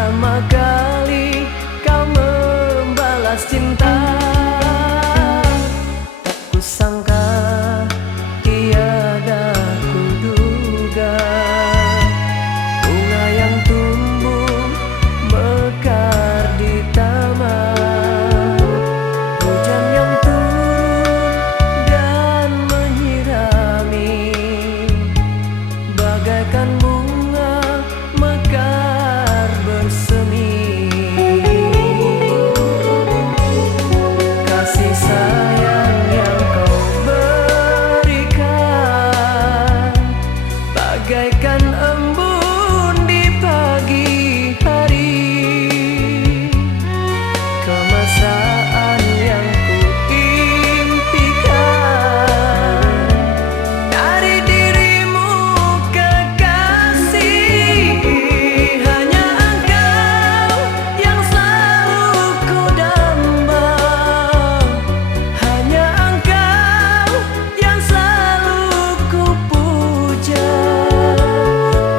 pertama kali kau membalas cinta, tak kusangka tiada kuduga bunga yang tumbuh mekar di taman, hujan yang turun dan menyirami bagaikan bunga mekar bersemi. Kasih sayang yang kau berikan bagaikan embun di pagi hari, kemesraan yang ku impikan dari dirimu kekasih. Hanya engkau yang selalu ku damba, hanya engkau yang selalu ku puja.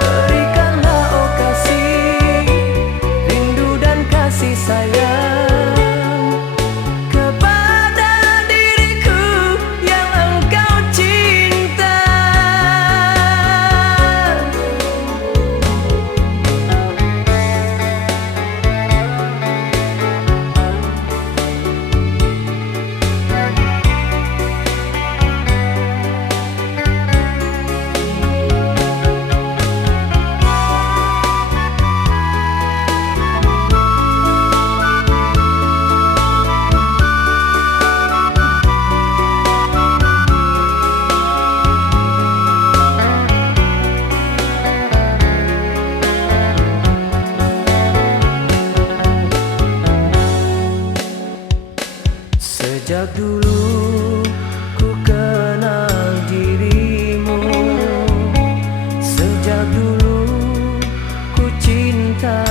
Berikanlah oh kasih, rindu dan kasih sayang kepada diriku yang engkau cinta. Sejak dulu ku kenal dirimu, sejak dulu ku cinta